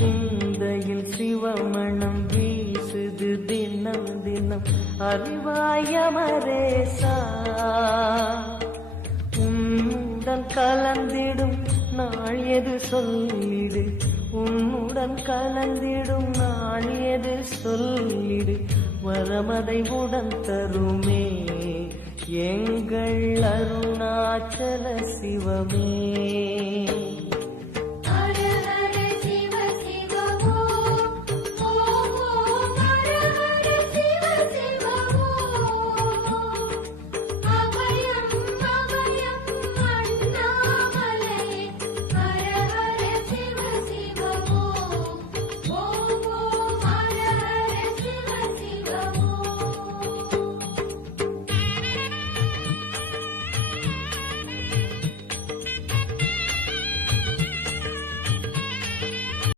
சிந்தையில் சிவமணம் வீசுது தினம் தினம் அறிவாயமரேசா உன்னுடன் கலந்திடும் நாள் எது சொல்லிடு உன்னுடன் கலந்திடும் நாள் எது சொல்லிடு வரமதை உடன் தருமே எங்கள் அருணாச்சல சிவமே.